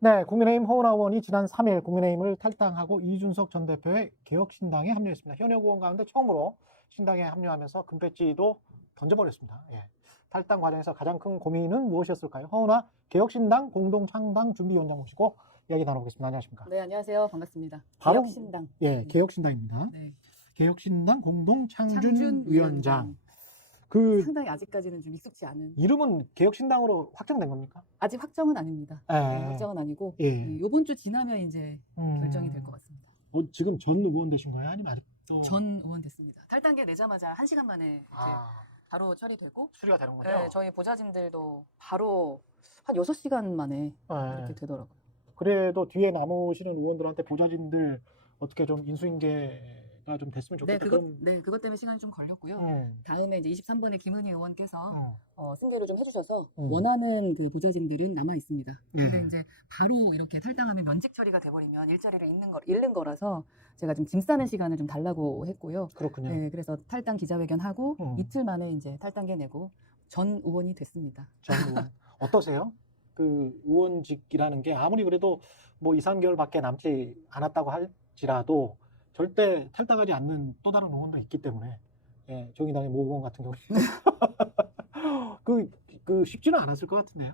네, 국민의힘 허은하 의원이 지난 3일 국민의힘을 탈당하고 이준석 전 대표의 개혁신당에 합류했습니다. 현역 의원 가운데 처음으로 신당에 합류하면서 금배지도 던져버렸습니다. 예. 탈당 과정에서 가장 큰 고민은 무엇이었을까요? 허은하 개혁신당 공동창당 준비위원장 모시고 이야기 나눠보겠습니다. 안녕하십니까? 네, 안녕하세요. 반갑습니다. 바로- 개혁신당. 예, 개혁신당입니다. 네. 개혁신당 공동창준위원장. 창준위원장. 그 상당히 아직까지는 좀 익숙치 않은. 이름은 개혁신당으로 확정된 겁니까? 아직 확정은 아닙니다. 예. 네, 확정은 아니고 예. 이번 주 지나면 이제 결정이 될 것 같습니다. 지금 전 의원 되신 거예요? 아니면 아직도? 전 의원 됐습니다. 탈당계 내자마자 1시간 만에 이제 아, 바로 처리되고, 수리가 되는 거죠? 네, 저희 보좌진들도 바로 한 6시간 만에 네. 이렇게 되더라고요. 그래도 뒤에 남으시는 의원들한테 보좌진들 어떻게 좀 인수인계가 좀 됐으면 네, 좋겠다. 그것 때문에 시간이 좀 걸렸고요. 음, 다음에 이제 23번에 김은희 의원께서 음. 승계를 좀 해주셔서 음. 원하는 그 보좌진들은 남아 있습니다. 예. 근데 이제 바로 이렇게 탈당하면 면직 처리가 돼버리면 일자리를 잃는 거라서 제가 좀 짐 싸는 시간을 좀 달라고 했고요. 그렇군요. 네, 그래서 탈당 기자회견 하고 음. 이틀 만에 이제 탈당계 내고 전 의원이 됐습니다. 전 의원 어떠세요? 그 의원직이라는 게 아무리 그래도 뭐 2, 3개월밖에 남지 않았다고 할지라도 절대 탈당하지 않는 또 다른 의원도 있기 때문에, 예, 정의당의 모 의원 같은 경우는 그 쉽지는 않았을 것 같은데요.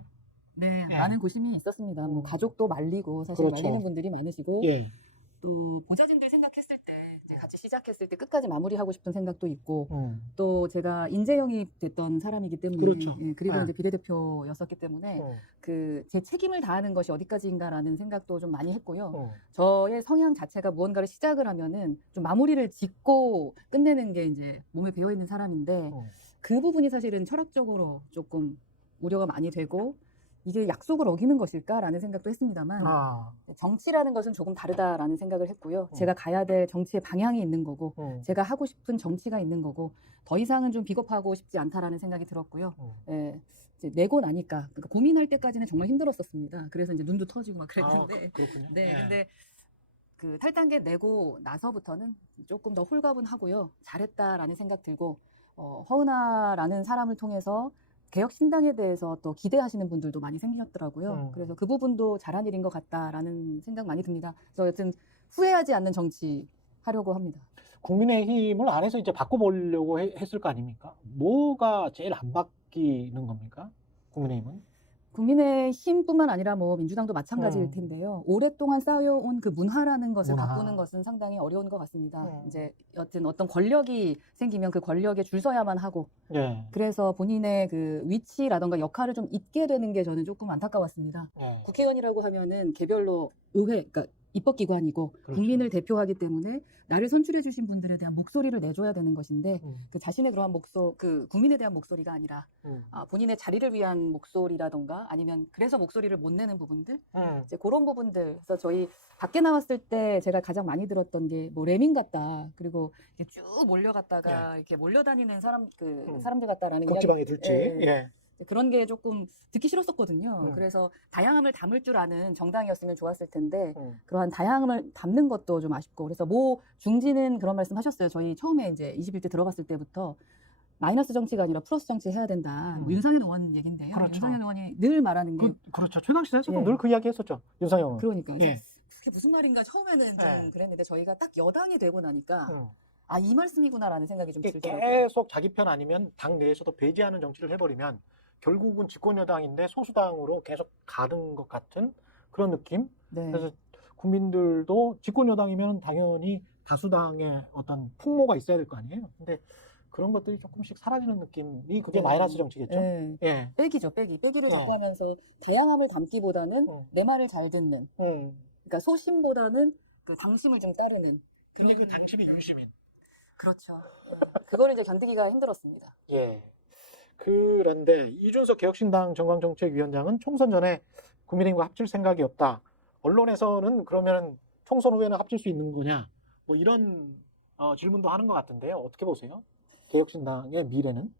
네, 예. 많은 고심이 있었습니다. 뭐 가족도 말리고 사실 그렇죠. 말리는 분들이 많으시고 예. 또 보좌진들 생각했을 때 이제 같이 시작했을 때 끝까지 마무리하고 싶은 생각도 있고 음. 또 제가 인재 영입됐던 사람이기 때문에 그렇죠. 예, 그리고 네. 이제 비례대표였었기 때문에 그 제 책임을 다하는 것이 어디까지인가라는 생각도 좀 많이 했고요. 저의 성향 자체가 무언가를 시작을 하면은 좀 마무리를 짓고 끝내는 게 이제 몸에 배어 있는 사람인데 그 부분이 사실은 철학적으로 조금 우려가 많이 되고 이게 약속을 어기는 것일까라는 생각도 했습니다만 정치라는 것은 조금 다르다라는 생각을 했고요. 제가 가야 될 정치의 방향이 있는 거고 제가 하고 싶은 정치가 있는 거고 더 이상은 좀 비겁하고 싶지 않다라는 생각이 들었고요. 예, 이제 내고 나니까 그러니까 고민할 때까지는 정말 힘들었었습니다. 그래서 이제 눈도 터지고 막 그랬는데 그렇군요. 네, 예. 근데 그 탈당계 내고 나서부터는 조금 더 홀가분하고요. 잘했다라는 생각 들고 허은하라는 사람을 통해서 개혁신당에 대해서 또 기대하시는 분들도 많이 생기셨더라고요. 그래서 그 부분도 잘한 일인 것 같다라는 생각 많이 듭니다. 그래서 여튼 후회하지 않는 정치 하려고 합니다. 국민의힘을 안에서 이제 바꿔보려고 했을 거 아닙니까? 뭐가 제일 안 바뀌는 겁니까? 국민의힘은? 국민의힘뿐만 아니라 뭐 민주당도 마찬가지일 음. 텐데요. 오랫동안 쌓여온 그 문화라는 것을 문화. 바꾸는 것은 상당히 어려운 것 같습니다. 이제 여튼 어떤 권력이 생기면 그 권력에 줄 서야만 하고 예. 그래서 본인의 그 위치라던가 역할을 좀 잊게 되는 게 저는 조금 안타까웠습니다. 예. 국회의원이라고 하면은 개별로 의회, 그러니까 입법기관이고 그렇죠. 국민을 대표하기 때문에 나를 선출해 주신 분들에 대한 목소리를 내줘야 되는 것인데 그 자신의 그러한 그 국민에 대한 목소리가 아니라 본인의 자리를 위한 목소리라던가 아니면 그래서 목소리를 못 내는 부분들 이제 그런 부분들. 그래서 저희 밖에 나왔을 때 제가 가장 많이 들었던 게 뭐 레밍 같다. 그리고 이렇게 쭉 몰려갔다가 이렇게 몰려다니는 사람들 같다라는 걱지방에 들지. 예. 예. 그런 게 조금 듣기 싫었었거든요. 그래서 다양함을 담을 줄 아는 정당이었으면 좋았을 텐데 그러한 다양함을 담는 것도 좀 아쉽고 그래서 모 중진은 그런 말씀 하셨어요. 저희 처음에 이제 21대 들어갔을 때부터 마이너스 정치가 아니라 플러스 정치 해야 된다. 뭐 윤상현 의원 얘긴데요. 그렇죠. 윤상현 의원이 늘 말하는 게 그렇죠. 최강시대에서도 예. 늘 그 이야기 했었죠. 윤상현. 그러니까 예. 그게 무슨 말인가 처음에는 좀 예. 그랬는데 저희가 딱 여당이 되고 나니까 아, 이 말씀이구나라는 생각이 좀 들더라고요. 계속 자기 편 아니면 당 내에서도 배제하는 정치를 해버리면 결국은 집권 여당인데 소수당으로 계속 가는 것 같은 그런 느낌. 네. 그래서 국민들도 집권 여당이면 당연히 다수당의 어떤 풍모가 있어야 될 거 아니에요. 근데 그런 것들이 조금씩 사라지는 느낌이 그게 마이너스 정치겠죠. 네. 예. 빼기죠, 빼기를 예. 자꾸 하면서 다양함을 담기보다는 내 말을 잘 듣는. 그러니까 소심보다는 그 당심을 좀 따르는. 그러니까 당심이 윤심인. 그렇죠. 그거를 이제 견디기가 힘들었습니다. 예. 그런데 이준석 개혁신당 정강정책위원장은 총선 전에 국민의힘과 합칠 생각이 없다. 언론에서는 그러면 총선 후에는 합칠 수 있는 거냐? 뭐 이런 질문도 하는 것 같은데요. 어떻게 보세요? 개혁신당의 미래는?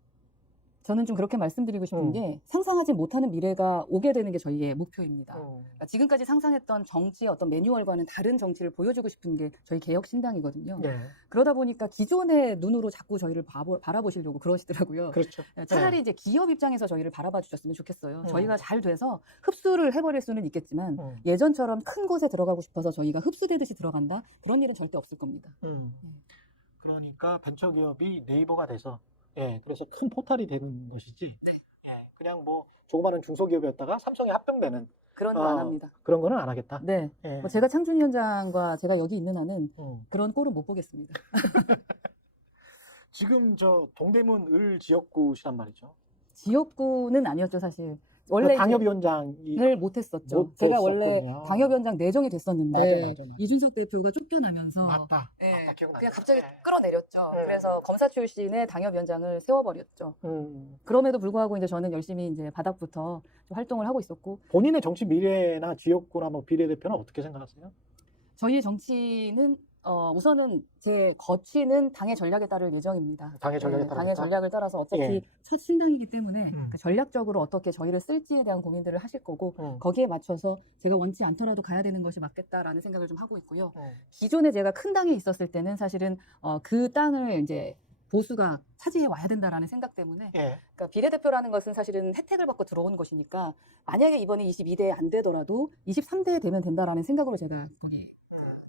저는 좀 그렇게 말씀드리고 싶은 게 상상하지 못하는 미래가 오게 되는 게 저희의 목표입니다. 그러니까 지금까지 상상했던 정치의 어떤 매뉴얼과는 다른 정치를 보여주고 싶은 게 저희 개혁신당이거든요. 네. 그러다 보니까 기존의 눈으로 자꾸 저희를 바라보시려고 그러시더라고요. 그렇죠. 차라리 이제 기업 입장에서 저희를 바라봐 주셨으면 좋겠어요. 저희가 잘 돼서 흡수를 해버릴 수는 있겠지만 예전처럼 큰 곳에 들어가고 싶어서 저희가 흡수되듯이 들어간다? 그런 일은 절대 없을 겁니다. 그러니까 벤처기업이 네이버가 돼서 그래서 큰 포탈이 되는 것이지 그냥 뭐 조그마한 중소기업이었다가 삼성에 합병되는 그런 거 안 합니다. 그런 거는 안 하겠다. 네. 뭐 제가 창준위원장과 제가 여기 있는 한은 그런 꼴은 못 보겠습니다. 지금 저 동대문 을 지역구시란 말이죠. 지역구는 아니었죠, 사실. 원래 당협위원장을 못했었죠. 제가 원래 당협위원장 내정이 됐었는데 맞아요. 이준석 대표가 쫓겨나면서 맞다. 네, 기억나요. 그냥 갑자기 끌어내렸죠. 그래서 검사 출신의 당협위원장을 세워버렸죠. 그럼에도 불구하고 이제 저는 열심히 이제 바닥부터 좀 활동을 하고 있었고 본인의 정치 미래나 지역구나 뭐 비례대표는 어떻게 생각하세요? 저희의 정치는 우선은 제 거취는 당의 전략에 따를 예정입니다. 당의 전략에 따라 당의 전략을 따라서 어차피 첫 신당이기 때문에 전략적으로 어떻게 저희를 쓸지에 대한 고민들을 하실 거고 거기에 맞춰서 제가 원치 않더라도 가야 되는 것이 맞겠다라는 생각을 좀 하고 있고요. 기존에 제가 큰 당에 있었을 때는 사실은 그 땅을 이제 보수가 차지해 와야 된다라는 생각 때문에 그러니까 비례대표라는 것은 사실은 혜택을 받고 들어온 것이니까 만약에 이번에 22대 안 되더라도 23대 되면 된다라는 생각으로 제가 거기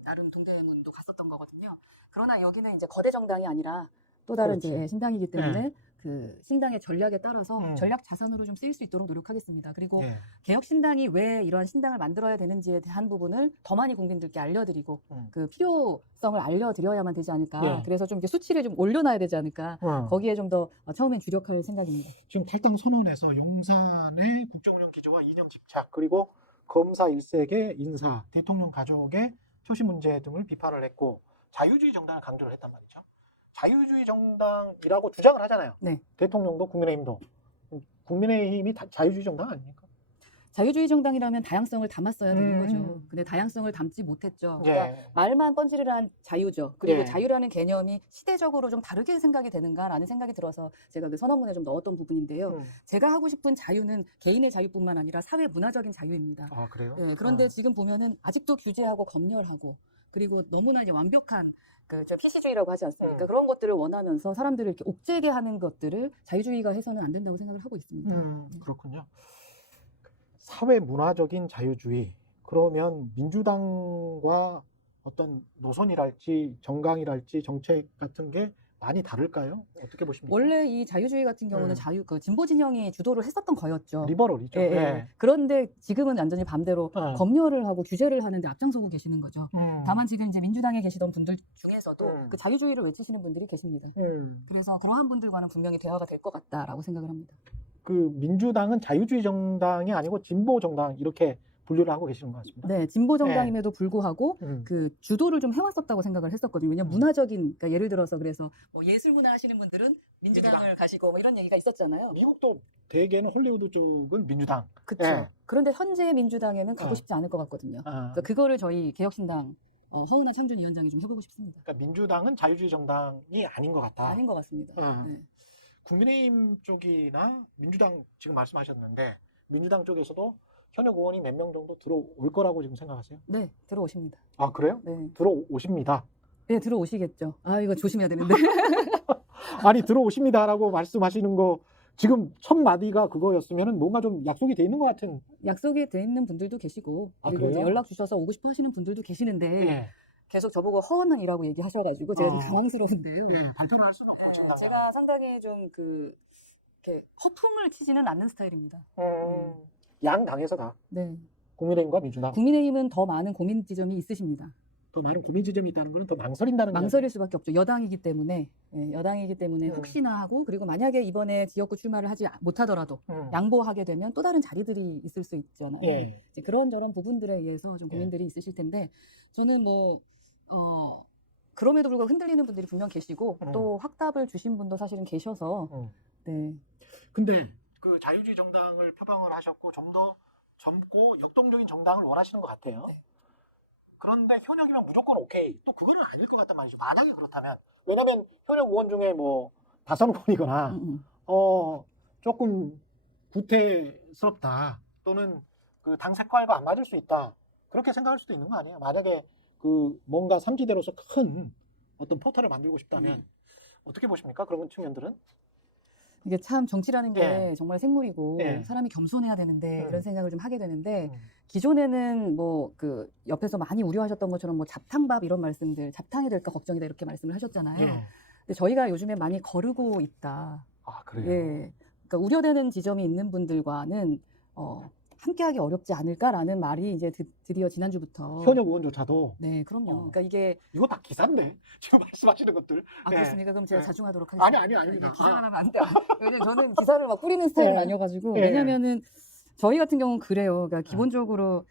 나름 동대문도 갔었던 거거든요. 그러나 여기는 이제 거대 정당이 아니라 또 다른 이제 신당이기 때문에 그 신당의 전략에 따라서 전략 자산으로 좀 쓰일 수 있도록 노력하겠습니다. 그리고 개혁 신당이 왜 이러한 신당을 만들어야 되는지에 대한 부분을 더 많이 국민들께 알려드리고 그 필요성을 알려드려야만 되지 않을까. 그래서 좀 이렇게 수치를 좀 올려놔야 되지 않을까. 거기에 좀 더 처음엔 주력할 생각입니다. 지금 탈당 선언에서 용산의 국정운영 기조와 이념 집착 그리고 검사 일색의 인사, 대통령 가족의 표시 문제 등을 비판을 했고 자유주의 정당을 강조를 했단 말이죠. 자유주의 정당이라고 주장을 하잖아요. 네. 대통령도 국민의힘도. 국민의힘이 자유주의 정당 아닙니까? 자유주의 정당이라면 다양성을 담았어야 되는 거죠. 근데 다양성을 담지 못했죠. 그러니까 말만 번지르르한 자유죠. 그리고 자유라는 개념이 시대적으로 좀 다르게 생각이 되는가라는 생각이 들어서 제가 그 선언문에 좀 넣었던 부분인데요. 제가 하고 싶은 자유는 개인의 자유뿐만 아니라 사회 문화적인 자유입니다. 아, 그래요? 네, 그런데 지금 보면은 아직도 규제하고 검열하고 그리고 너무나 이제 완벽한 저 PC주의라고 하지 않습니까? 그런 것들을 원하면서 사람들을 이렇게 옥죄게 하는 것들을 자유주의가 해서는 안 된다고 생각을 하고 있습니다. 그렇군요. 사회 문화적인 자유주의. 그러면 민주당과 어떤 노선이랄지 정강이랄지 정책 같은 게 많이 다를까요? 어떻게 보십니까? 원래 이 자유주의 같은 경우는 진보 진영이 주도를 했었던 거였죠. 리버럴이죠. 그런데 지금은 완전히 반대로 검열을 하고 규제를 하는데 앞장서고 계시는 거죠. 다만 지금 이제 민주당에 계시던 분들 중에서도 그 자유주의를 외치시는 분들이 계십니다. 그래서 그러한 분들과는 분명히 대화가 될 것 같다라고 생각을 합니다. 그 민주당은 자유주의 정당이 아니고 진보 정당 이렇게 분류를 하고 계시는 것 같습니다. 네, 진보 정당임에도 불구하고 그 주도를 좀 해왔었다고 생각을 했었거든요. 왜냐면 문화적인, 그러니까 예를 들어서 그래서 뭐 예술 문화 하시는 분들은 민주당을 가시고 뭐 이런 얘기가 있었잖아요. 미국도 대개는 홀리우드 쪽은 민주당. 그렇죠. 그런데 현재 민주당에는 가고 싶지 않을 것 같거든요. 그러니까 그거를 저희 개혁신당 허은하 창준위원장이 좀 해보고 싶습니다. 그러니까 민주당은 자유주의 정당이 아닌 것 같다. 아닌 것 같습니다. 네. 국민의힘 쪽이나 민주당 지금 말씀하셨는데 민주당 쪽에서도 현역 의원이 몇 명 정도 들어올 거라고 지금 생각하세요? 네, 들어오십니다. 아, 그래요? 네. 들어오십니다. 네, 들어오시겠죠. 아, 이거 조심해야 되는데. 아니, 들어오십니다라고 말씀하시는 거 지금 첫 마디가 그거였으면 뭔가 좀 약속이 돼 있는 것 같은. 약속이 돼 있는 분들도 계시고 그리고 이제 연락 주셔서 오고 싶어 하시는 분들도 계시는데 계속 저보고 허언이라고 얘기하셔가지고 제가 좀 당황스러운데요. 발표를 할 수는 없고 지금 제가 상당히 좀 이렇게 허풍을 치지는 않는 스타일입니다. 양 당에서 다. 네. 국민의힘과 민주당. 국민의힘은 더 많은 고민 지점이 있으십니다. 더 많은 고민 지점이 있다는 것은 더 망설인다는 거예요. 망설일 수밖에 없죠. 여당이기 때문에 혹시나 하고 그리고 만약에 이번에 지역구 출마를 하지 못하더라도 양보하게 되면 또 다른 자리들이 있을 수 있잖아요. 이제 그런저런 부분들에 의해서 좀 고민들이 있으실 텐데 저는 그럼에도 불구하고 흔들리는 분들이 분명 계시고 또 확답을 주신 분도 사실은 계셔서 네. 근데 그 자유주의 정당을 표방을 하셨고 좀 더 젊고 역동적인 정당을 원하시는 것 같아요. 네. 그런데 현역이면 무조건 오케이. 또 그거는 아닐 것 같단 말이죠. 만약에 그렇다면. 왜냐면 현역 의원 중에 뭐 다선 의원이거나 조금 구태스럽다 또는 그 당 색깔과 안 맞을 수 있다 그렇게 생각할 수도 있는 거 아니에요? 만약에 그 뭔가 삼지대로서 큰 어떤 포털을 만들고 싶다면 어떻게 보십니까? 그런 측면들은? 이게 참 정치라는 게 예. 정말 생물이고 예. 사람이 겸손해야 되는데 음. 이런 생각을 좀 하게 되는데 음. 기존에는 뭐 그 옆에서 많이 우려하셨던 것처럼 뭐 잡탕밥 이런 말씀들, 잡탕이 될까 걱정이다 이렇게 말씀을 하셨잖아요. 예. 근데 저희가 요즘에 많이 거르고 있다. 아 그래요? 예. 그러니까 우려되는 지점이 있는 분들과는 함께하기 어렵지 않을까라는 말이 이제 드디어 지난주부터 현역 의원조차도 네, 그럼요. 어. 그러니까 이게 이거 다 기사인데 지금 말씀하시는 것들. 아 네. 그렇습니까? 그럼 제가 네. 자중하도록 하겠습니다. 아닙니다. 기사를 하면 안 돼요. 왜냐면 저는 기사를 막 뿌리는 스타일은 네. 아니어가지고 네. 왜냐면은 저희 같은 경우는 그래요. 그러니까 기본적으로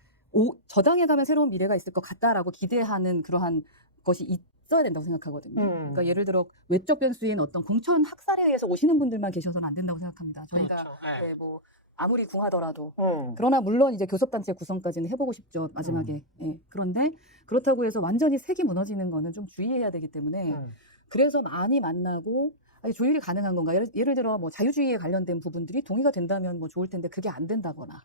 저당에 가면 새로운 미래가 있을 것 같다라고 기대하는 그러한 것이 있어야 된다고 생각하거든요. 그러니까 예를 들어 외적 변수인 어떤 공천 학살에 의해서 오시는 분들만 계셔서는 안 된다고 생각합니다. 저희가 그렇죠. 네, 뭐 아무리 궁하더라도 네. 그러나 물론 이제 교섭단체 구성까지는 해보고 싶죠. 마지막에. 예. 그런데 그렇다고 해서 완전히 색이 무너지는 거는 좀 주의해야 되기 때문에 그래서 많이 만나고 아니, 조율이 가능한 건가? 예를 들어 뭐 자유주의에 관련된 부분들이 동의가 된다면 뭐 좋을 텐데 그게 안 된다거나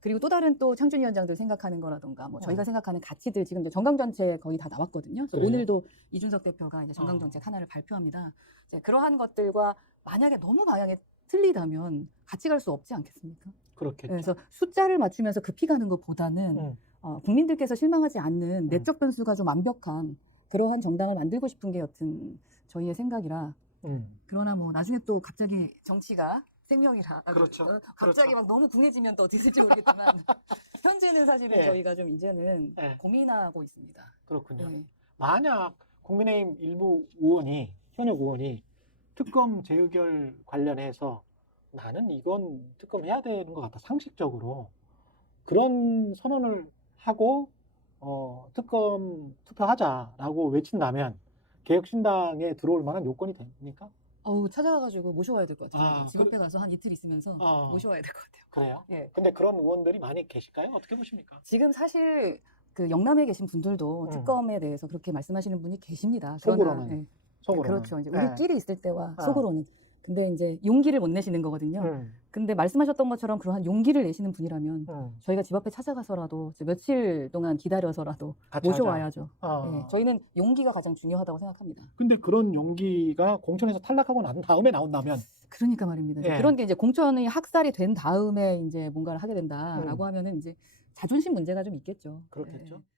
그리고 또 다른 또 창준 위원장들 생각하는 거라던가 뭐 저희가 생각하는 가치들 지금 이제 정강정책 거의 다 나왔거든요. 그래서 오늘도 이준석 대표가 이제 정강정책 하나를 발표합니다. 이제 그러한 것들과 만약에 너무 방향이 틀리다면 같이 갈 수 없지 않겠습니까? 그렇겠죠. 그래서 숫자를 맞추면서 급히 가는 것보다는 국민들께서 실망하지 않는 내적 변수가 좀 완벽한 그러한 정당을 만들고 싶은 게 여튼 저희의 생각이라 그러나 뭐 나중에 또 갑자기 정치가 생명이라 그렇죠. 갑자기 그렇죠. 막 너무 궁해지면 또 어떻게 될지 모르겠지만 현재는 사실은 네. 저희가 좀 이제는 네. 고민하고 있습니다. 그렇군요. 네. 만약 국민의힘 일부 의원이 현역 의원이 특검 재의결 관련해서 나는 이건 특검해야 되는 것 같다 상식적으로 그런 선언을 하고 특검 투표하자라고 외친다면 개혁신당에 들어올 만한 요건이 됩니까? 찾아가가지고 모셔와야 될 것 같아요. 아, 집 앞에 가서 한 이틀 있으면서 모셔와야 될 것 같아요. 그래요? 예. 근데 그런 의원들이 많이 계실까요? 어떻게 보십니까? 지금 사실 그 영남에 계신 분들도 특검에 대해서 그렇게 말씀하시는 분이 계십니다. 속으로는. 그러나, 속으로는. 그렇죠. 이제 네. 우리끼리 있을 때와 속으로는. 근데 이제 용기를 못 내시는 거거든요. 음. 근데 말씀하셨던 것처럼 그러한 용기를 내시는 분이라면 저희가 집 앞에 찾아가서라도 이제 며칠 동안 기다려서라도 같이 모셔와야죠. 하자. 예, 저희는 용기가 가장 중요하다고 생각합니다. 근데 그런 용기가 공천에서 탈락하고 난 다음에 나온다면 그러니까 말입니다. 예. 그런 게 이제 공천이 학살이 된 다음에 이제 뭔가를 하게 된다라고 하면은 이제 자존심 문제가 좀 있겠죠. 그렇겠죠. 예.